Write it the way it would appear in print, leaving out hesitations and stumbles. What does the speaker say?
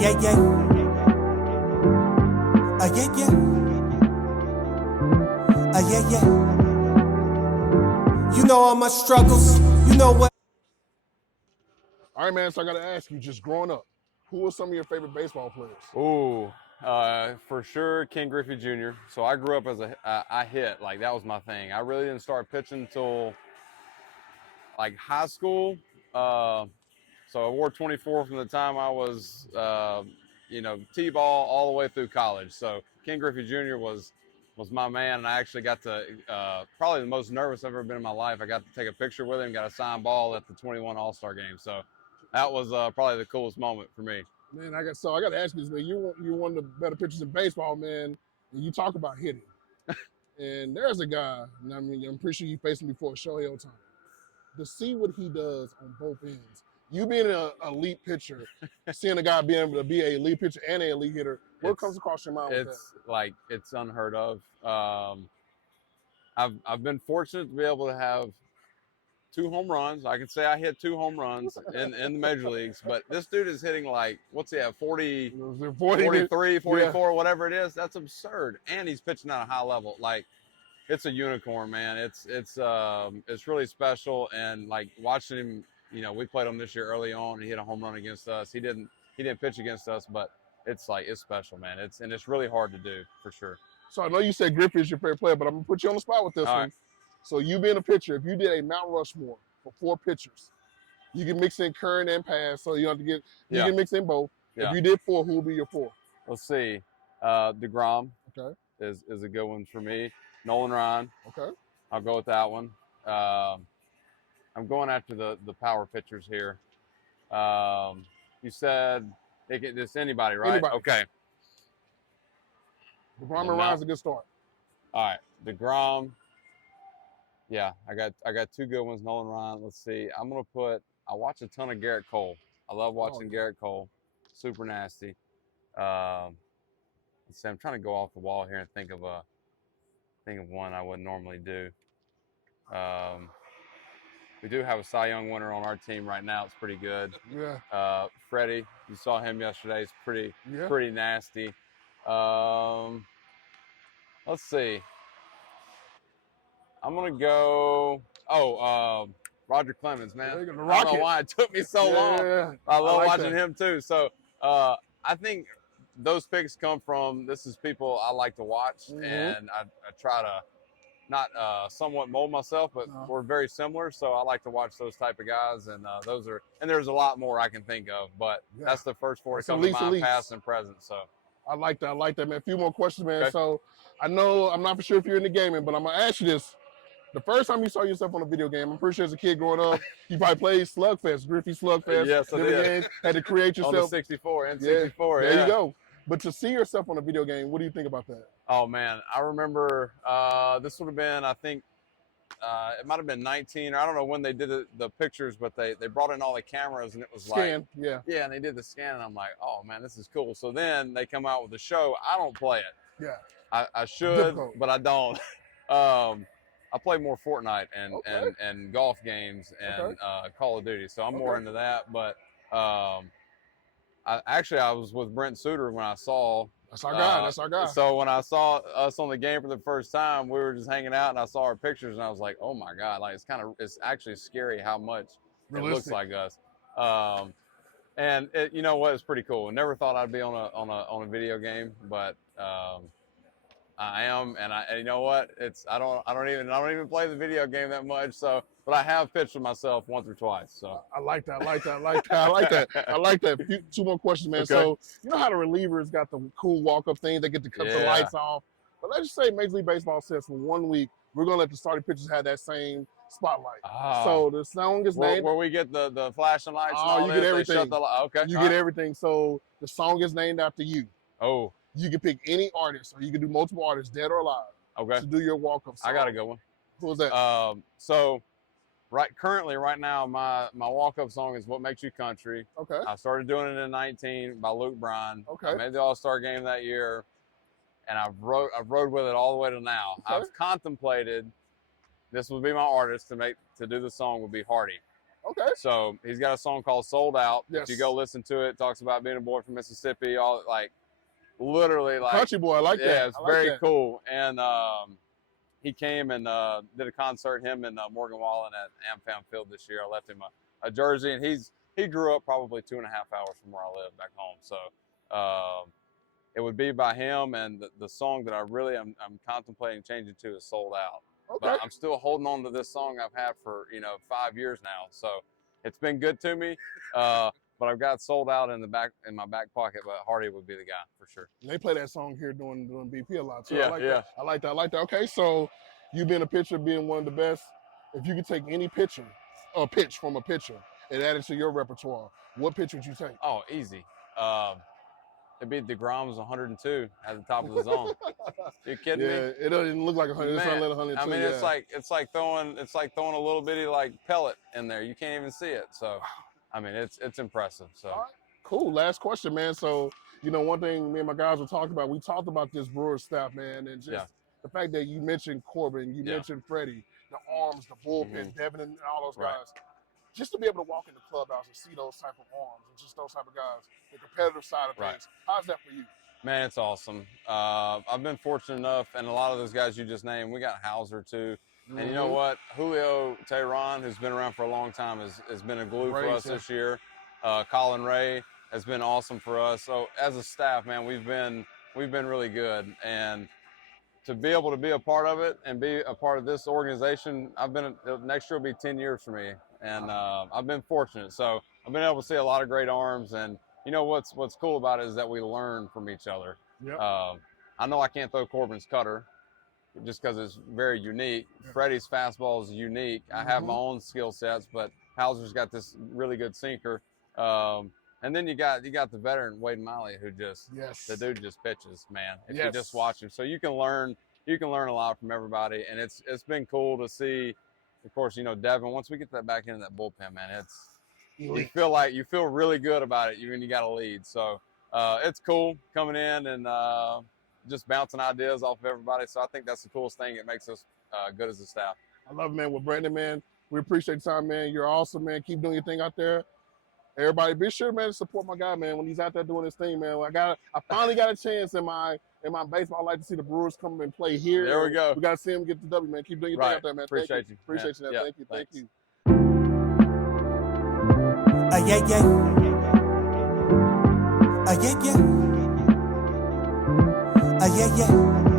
yeah, yeah. Yeah, yeah. Yeah, yeah. You know all my struggles. You know what? All right, man. So I got to ask you, just growing up, who are some of your favorite baseball players? Ooh, for sure, Ken Griffey Jr. So I grew up as I hit, like that was my thing. I really didn't start pitching until like high school. So I wore 24 from the time I was, T-ball all the way through college. So Ken Griffey Jr. was my man, and I actually got to probably the most nervous I've ever been in my life. I got to take a picture with him, got a signed ball at the 21 All-Star game. So that was probably the coolest moment for me. Man, I got to ask you this, man. You're one of the better pitchers in baseball, man. And you talk about hitting, and there's a guy. And I mean, I'm pretty sure you faced him before, Shohei Ohtani. To see what he does on both ends, you being an elite pitcher, seeing a guy being able to be an elite pitcher and an elite hitter, what comes across your mind with that? It's like it's unheard of. I've been fortunate to be able to have 2 home runs. I can say I hit 2 home runs in the major leagues, but this dude is hitting like, what's he at, 40, 43, 44, whatever it is. That's absurd. And he's pitching at a high level. Like, it's a unicorn, man. It's really special. And like watching him, we played him this year early on, and he hit a home run against us. He didn't pitch against us, but it's special, man. It's really hard to do for sure. So I know you said Griffey is your favorite player, but I'm gonna put you on the spot with this one. Right. So you being a pitcher, if you did a Mt Rushmore for 4 pitchers, you can mix in current and past, so you don't have to you can mix in both. Yeah. If you did 4, who would be your 4? Let's see. DeGrom. Okay. Is a good one for me. Nolan Ryan. Okay. I'll go with that one. I'm going after the power pitchers here. You said it's anybody, right? Anybody. Okay. DeGrom and Ryan's a good start. All right, DeGrom. Yeah, I got 2 good ones. Nolan Ryan. Let's see. I watch a ton of Garrett Cole. I love watching Garrett Cole. Super nasty. Let's see. I'm trying to go off the wall here and think of one I wouldn't normally do. We do have a Cy Young winner on our team right now. It's pretty good. Yeah. Freddie, you saw him yesterday. It's pretty nasty. Let's see. I'm gonna go. Roger Clemens, man. I don't know why it took me so long. I love watching him too. So I think those picks come from people I like to watch, and I try to not somewhat mold myself, but we're very similar. So I like to watch those type of guys, and there's a lot more I can think of, but that's the first 4 to come to mind, past and present. So. I like that, man. A few more questions, man. Okay. So I know I'm not for sure if you're in the gaming, but I'm gonna ask you this. The first time you saw yourself on a video game, I'm pretty sure as a kid growing up, you probably played Slugfest, Griffey Slugfest. Yes, I did. Games, had to create yourself. On the 64, N64, There you go. But to see yourself on a video game, what do you think about that? Oh, man. I remember this would have been, I think, it might have been 19, or I don't know when they did the pictures, but they brought in all the cameras, and it was scan, yeah, and they did the scan, and I'm like, oh, man, this is cool. So then they come out with the show. I don't play it. Yeah. I should, but I don't. I play more Fortnite and golf games and Call of Duty, so I'm more into that. But I was with Brent Suter when I saw. That's our guy. So when I saw us on the game for the first time, we were just hanging out, and I saw our pictures, and I was like, "Oh my God!" Like it's actually scary how much it looks like us. And you know what? It's pretty cool. I never thought I'd be on a video game, but I am, and you know what? I don't even play the video game that much. So, but I have pitched with myself once or twice. So I like that. I like that. 2 more questions, man. Okay. So you know how the relievers got the cool walk-up thing? They get to cut the lights off. But let's just say Major League Baseball says for 1 week we're gonna let the starting pitchers have that same spotlight. So the song is named. Where we get the flashing lights. Oh, you get everything. Okay. You get everything. So the song is named after you. Oh. You can pick any artist, or you can do multiple artists, dead or alive. Okay. To do your walk-up song. I got a good one. Who was that? So, currently, right now, my walk-up song is "What Makes You Country." Okay. I started doing it in 19 by Luke Bryan. Okay. I made the All-Star game that year, and I've rode with it all the way to now. Okay. I've contemplated this would be my artist to do the song would be Hardy. Okay. So he's got a song called "Sold Out." Yes. If you go listen to it, it talks about being a boy from Mississippi. All like literally like Country boy, I like that. yeah, it's I like very that. cool. And he came and did a concert, him and Morgan Wallen at AmFam Field this year. I left him a jersey, and he grew up probably 2.5 hours from where I live back home. So it would be by him, and the song that I really I'm contemplating changing to is "Sold Out." Okay. But I'm still holding on to this song I've had for 5 years now. So it's been good to me. But I've got "Sold Out" in my back pocket. But Hardy would be the guy for sure. They play that song here doing BP a lot too. Yeah, I like yeah. that. I like that. I like that. Okay, so you being a pitcher, being one of the best, if you could take any pitch from a pitcher and add it to your repertoire, what pitch would you take? Oh, easy. It beat DeGrom's 102 at the top of the zone. You kidding me? Yeah, it doesn't look like 100. It's Man, only 102. I mean, yeah. it's like throwing a little bitty like pellet in there. You can't even see it. So, I mean, it's impressive. So. All right. Cool. Last question, man. So, one thing me and my guys were talking about, we talked about this Brewers staff, man, and just the fact that you mentioned Corbin, you mentioned Freddie, the arms, the bullpen, Devin, and all those guys. Just to be able to walk in the clubhouse and see those type of arms and just those type of guys, the competitive side of things. How's that for you? Man, it's awesome. I've been fortunate enough, and a lot of those guys you just named, we got Hauser too. And you know what? Julio Tehran, who's been around for a long time, has been a glue for us this year. Colin Ray has been awesome for us. So as a staff, man, we've been really good. And to be able to be a part of it and be a part of this organization, next year will be 10 years for me. And I've been fortunate. So I've been able to see a lot of great arms. And what's cool about it is that we learn from each other. Yep. I know I can't throw Corbin's cutter just because it's very unique. Freddie's fastball is unique. I have my own skill sets, but Hauser's got this really good sinker. And then you got the veteran Wade Miley, who the dude just pitches, man. If you just watch him, so you can learn a lot from everybody, and it's been cool to see. Of course, Devin. Once we get that back into that bullpen, man, you feel really good about it. When you got a lead, so it's cool coming in and just bouncing ideas off of everybody. So I think that's the coolest thing. It makes us good as a staff. I love it, man. Well, Brandon, man, we appreciate the time, man. You're awesome, man. Keep doing your thing out there. Everybody, be sure, man, to support my guy, man, when he's out there doing his thing, man. I finally got a chance in my baseball. I like to see the Brewers come and play here. There we go. We got to see him get the W, man. Keep doing your thing out there, man. Appreciate you. Appreciate you, man. Yeah, Thank you. thanks. Thank you. Yeah, yeah. Yeah, yeah. Yeah, yeah.